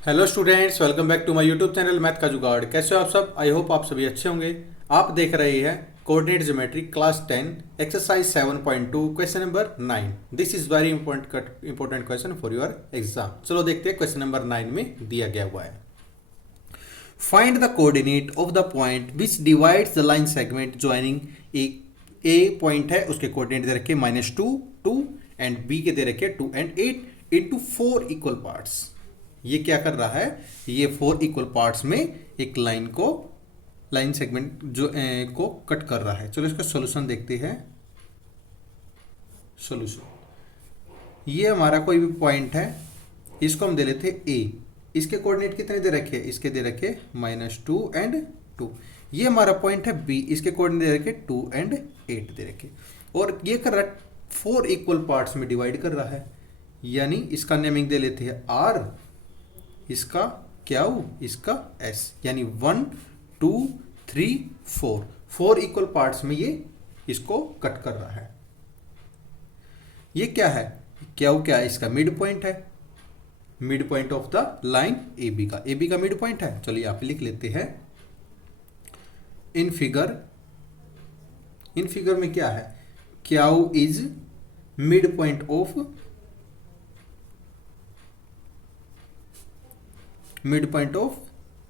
Hello students, welcome back to my YouTube channel math का जुगाड़। कैसे हो आप सब? आई होप आप सभी अच्छे होंगे। आप देख रहे हैं coordinate geometry class 10 exercise 7.2 question number 9। This is very important question for your exam. चलो देखते हैं क्वेश्चन नंबर 9 में दिया गया हुआ है। Find the coordinate of the point which divides the line segment joining A point है, उसके कोऑर्डिनेट दे रखे -2 2 एंड बी के दे रखे 2 एंड 8 इनटू 4 इक्वल पार्ट्स। ये क्या कर रहा है? ये 4 इक्वल पार्ट्स में एक लाइन सेगमेंट को कट कर रहा है। चलो इसका सॉल्यूशन देखते हैं। सॉल्यूशन, ये हमारा कोई भी पॉइंट है, इसको हम दे लेते ए। इसके कोऑर्डिनेट कितने दे रखे? इसके दे रखे -2 एंड 2। ये हमारा पॉइंट है बी, इसके कोऑर्डिनेट दे रखे 2 एंड 8 दे रखे। और ये कर रहा है 4 इक्वल पार्ट्स में डिवाइड कर रहा है, यानी इसका नेमिंग दे लेते हैं आर, इसका क्यू, इसका एस, यानी 1 2 3 4 4 इक्वल पार्ट्स में ये इसको कट कर रहा है। ये क्या है? क्यू क्या है? इसका मिड पॉइंट है, mid point of the line A B का, ए बी का मिड पॉइंट है। चलिए यहां पे लिख लेते हैं इन फिगर में क्या है? Q is mid point of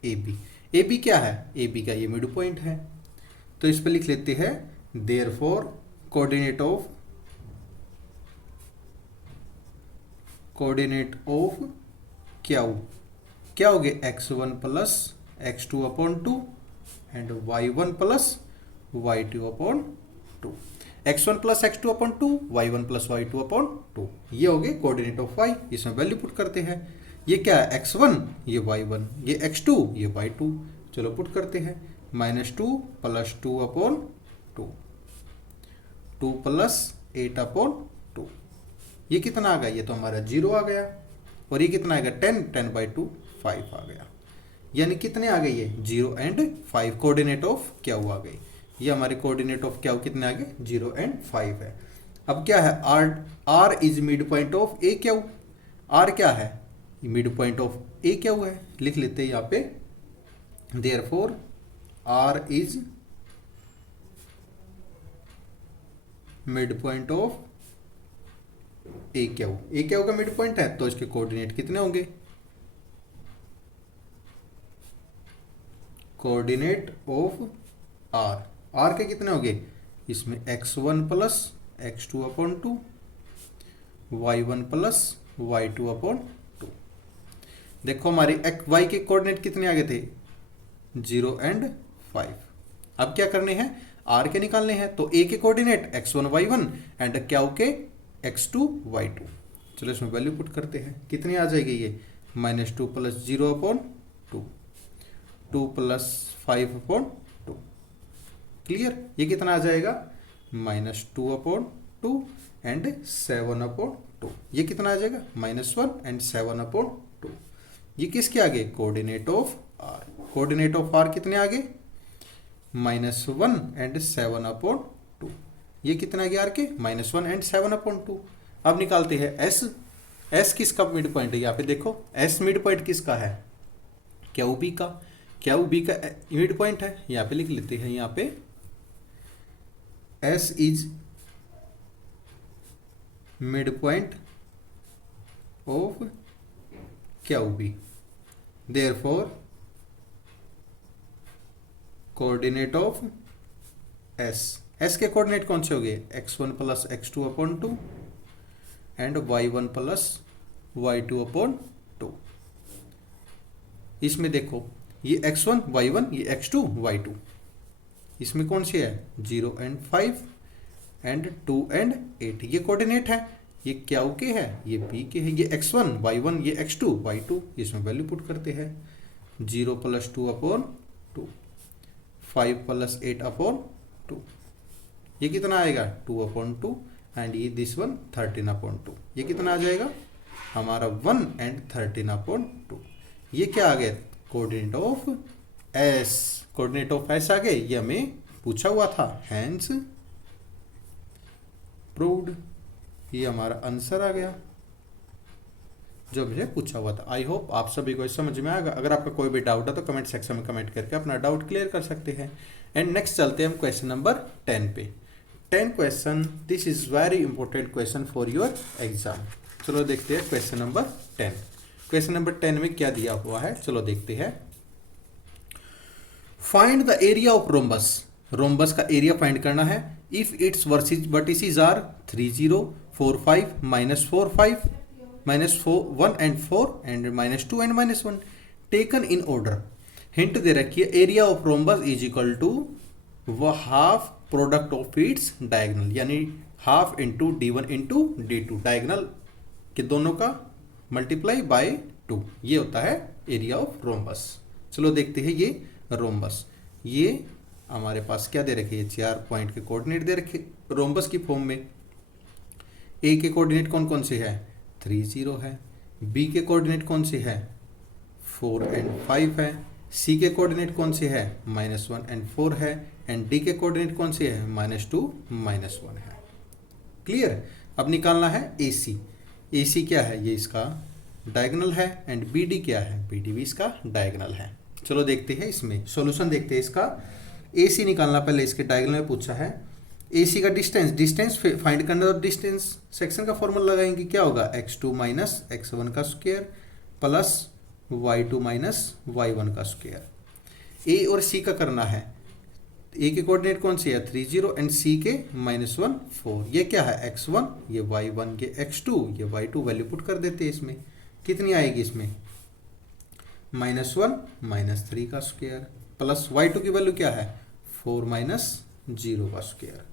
A B. A B क्या है? ए बी का ये मिड पॉइंट है, तो इस पर लिख लेते हैं देयरफॉर कोऑर्डिनेट ऑफ क्यू क्या हो गया? x1 plus x2 upon 2 and y1 plus y2 upon 2। x1 plus x2 upon 2, y1 plus y2 upon 2, ये हो गए कोऑर्डिनेट ऑफ y। इसमें वैल्यू पुट करते हैं। ये क्या है? x1, ये y1, ये x2, ये y2। चलो पुट करते हैं। -2 प्लस 2 अपॉन 2, 2 प्लस 8 अपॉन 2। ये कितना आ गया? ये तो हमारा 0 आ गया। और ये कितना आएगा? 10/2 5 आ गया। यानी कितने आ गए? ये 0 एंड 5 कोऑर्डिनेट ऑफ क्या आ गई। ये हमारे कोऑर्डिनेट ऑफ क्या कितने आ गए? 0 एंड 5 है। अब क्या है? R is mid point of A Q. R क्या है? Mid point of A Q है। लिख लेते हैं यहाँ पे therefore R is mid point of A Q का मिड पॉइंट है, तो इसके कोऑर्डिनेट कितने होंगे? कोऑर्डिनेट ऑफ आर के कितने होंगे? इसमें x1 plus x2 upon 2, y1 plus y2 upon 2। देखो हमारे y के कोऑर्डिनेट कितने आ गए थे? 0 एंड 5। अब क्या करने हैं? आर के निकालने हैं, तो ए के coordinate x1 y1 and Q के x2 y2। चलो इसमें वैल्यू पुट करते हैं। कितनी आ जाएगी ये? -2 plus 0 upon 2, 2 plus 5 upon 2। Clear? ये कितना आ जाएगा? -2 अपॉन 2 एंड 7 अपॉन 2। ये कितना आ जाएगा? -1 एंड 7 अपॉन 2। ये किसके आगे? Coordinate of R. Coordinate of R कितने आगे? -1 एंड 7 अपॉन 2। ये कितना गया आर के? -1 एंड 7 अपॉन 2। अब निकालते हैं एस। एस किसका मिड पॉइंट है? यहाँ पे देखो एस मिड पॉइंट किसका है? क्यू बी का। क्यू बी का मिड पॉइंट है। यहाँ पे लिख लेते हैं, यहाँ पे S is mid point of Q B, therefore coordinate of S. S के कोऑर्डिनेट कौन से हो गए? x1 plus x2 upon 2 and y1 plus y2 upon 2। इसमें देखो ये x1 y1, ये x2 y2। इसमें कौन सी है? 0 एंड 5 एंड 2 एंड 8। ये कोऑर्डिनेट है। ये क्या के है? ये b के है। ये x1 y1, ये x2 y2। इसमें वैल्यू पुट करते हैं। 0 प्लस 2 अपॉन 2, 5 प्लस 8 अपॉन 2। ये कितना आएगा? 2 अपॉन 2 एंड ये दिस वन 13 अपॉन 2। ये कितना आ जाएगा? हमारा 1 एंड 13 अपॉन 2। ये क्या आ गया? Coordinate of S. Coordinate of S आ गए। ये हमें पूछा हुआ था, हैंस प्रूव्ड। ये हमारा आंसर आ गया। जो मुझे पूछा हुआ था। आई होप आप सभी को समझ में आएगा। अगर आपका कोई भी डाउट है तो कमेंट सेक्शन में कमेंट करके अपना डाउट क्लियर कर सकते हैं। एंड नेक्स्ट चलते हैं हम क्वेश्चन नंबर 10 पे। 10 question, this is very important question for your exam. चलो देखते हैं क्वेश्चन नंबर 10। क्वेश्चन नंबर 10 में क्या दिया हुआ है, चलो देखते हैं। Find the area of rhombus. Rhombus का एरिया फाइंड करना है। If it's vertices are 3 0 4 5 -4 5 -4 1 and 4 and -2 and -1 taken in order. Hint दे रखी है, area of rhombus is equal to वो half product of its diagonal, यानी half into d1 into d2, diagonal के दोनों का मल्टीप्लाई बाय 2, ये होता है एरिया ऑफ रोम्बस। चलो देखते हैं ये रोम्बस। ये हमारे पास क्या दे रखे हैं, 4 पॉइंट के कोऑर्डिनेट दे रखे रोम्बस की फॉर्म में। ए के कोऑर्डिनेट कौन कौन से है, 3 0 है। बी के कोऑर्डिनेट कौन से है, 4 and 5 है। सी के कोऑर्डिनेट कौन से है, -1 and 4 है। एंड डी के कोऑर्डिनेट कौन से है, -2 -1 है। क्लियर। अब निकालना है ए सी। ए सी क्या है, ये इसका डायगोनल है। एंड बी डी क्या है, बी डी भी इसका डायगोनल है। चलो देखते हैं इसमें सॉल्यूशन, देखते हैं इसका। ए सी निकालना, पहले इसके डायगोनल में पूछा है। ए सी का डिस्टेंस फाइंड करना, तो डिस्टेंस सेक्शन का फॉर्मूला लगाएंगे। क्या होगा, x2 माइनस x1 का square plus y2 minus y1 का स्क्वायर। ए और सी का करना है। ए के कोऑर्डिनेट कौन से है, 3 0 एंड सी के -1 4। ये क्या है, x1, ये y1, ये x2, ये y2। वैल्यू पुट कर देते हैं इसमें। कितनी आएगी इसमें, -1 -3 का स्क्वायर प्लस y2 की वैल्यू क्या है, 4 -0 का स्क्वायर।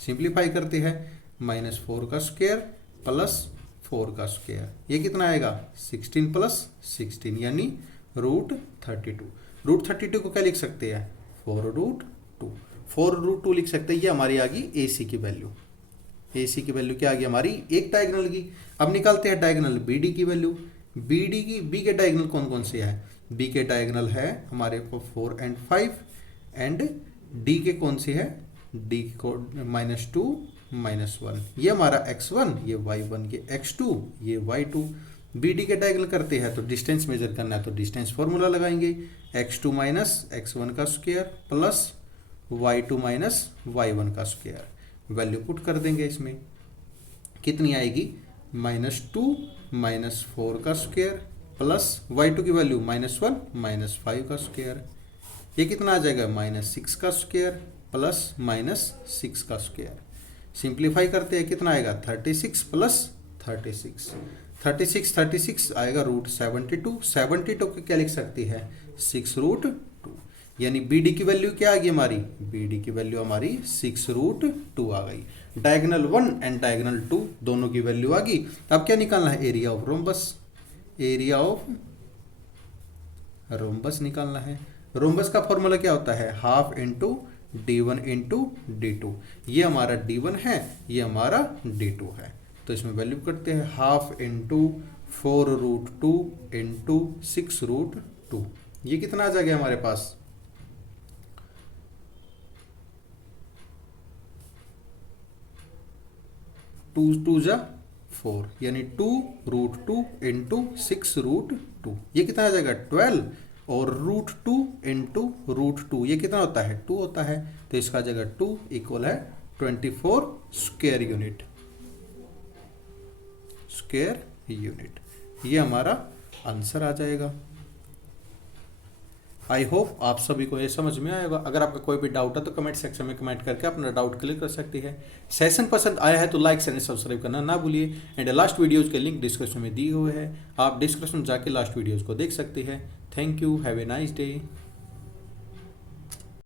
सिंप्लीफाई करते हैं, -4 का स्क्वायर प्लस 4 का स्क्वायर। ये कितना आएगा, 16 + 16 यानी √32। √32 को क्या लिख सकते हैं, 4√2। 4√2 लिख सकते हैं। ये हमारी आ गई ए सी की वैल्यू। ए सी की वैल्यू क्या आ गई हमारी, एक डायगोनल की। अब निकालते हैं डायगोनल बी डी की वैल्यू। बी डी की, बी के डायगोनल कौन कौन से है, बी के डायगोनल है हमारे को 4 and 5 एंड डी के कौन से है, डी को -2 -1। ये हमारा x1, ये y1, ये x2, ये y2। बी डी के डायगोनल करते हैं तो डिस्टेंस मेजर करना है, तो डिस्टेंस फॉर्मूला लगाएंगे। x2 माइनस x1 का square plus y2 minus y1 का स्क्वायर। वैल्यू पुट कर देंगे इसमें। कितनी आएगी, -2 -4 का स्क्वायर प्लस y2 की वैल्यू -1 -5 का स्क्वायर। ये कितना आ जाएगा, -6 का स्क्वायर प्लस -6 का स्क्वायर। सिंप्लीफाई करते हैं, कितना आएगा, 36 + 36। 36 आएगा √72। 72 को क्या लिख सकती है, 6√2। यानी बी डी की वैल्यू क्या आ गई हमारी, बी डी की वैल्यू हमारी 6√2 आ गई। डायगोनल 1 एंड डायगोनल 2 दोनों की वैल्यू आ गई। अब क्या निकालना है, area of rhombus. Area of rhombus निकालना है। रोम्बस का फॉर्मूला क्या होता है, half into d1 into d2। ये हमारा d1 है, ये हमारा d2 है। तो इसमें वैल्यू करते हैं, हाफ इंटू 4√2 इंटू 6√2। ये कितना आ जाएगा हमारे पास, 2 2 जा 4 यानी 2√2 इंटू 6√2। ये कितना आ जाएगा, 12। और √2 इंटू √2 ये कितना होता है, 2 होता है। तो इसका जगह 2 इक्वल है 24 स्क्वायर यूनिट। स्क्वायर यूनिट, ये हमारा आंसर आ जाएगा। आई होप आप सभी को ये समझ में आएगा। अगर आपका कोई भी डाउट है तो कमेंट सेक्शन में कमेंट करके अपना डाउट क्लियर कर सकते हैं। सेशन पसंद आया है तो लाइक एंड सब्सक्राइब करना ना भूलिए। एंड लास्ट वीडियोज़ के लिंक डिस्क्रिप्शन में दिए हुए हैं, आप डिस्क्रिप्शन जाके लास्ट वीडियोज़ को देख सकते हैं। Thank you, have a nice day.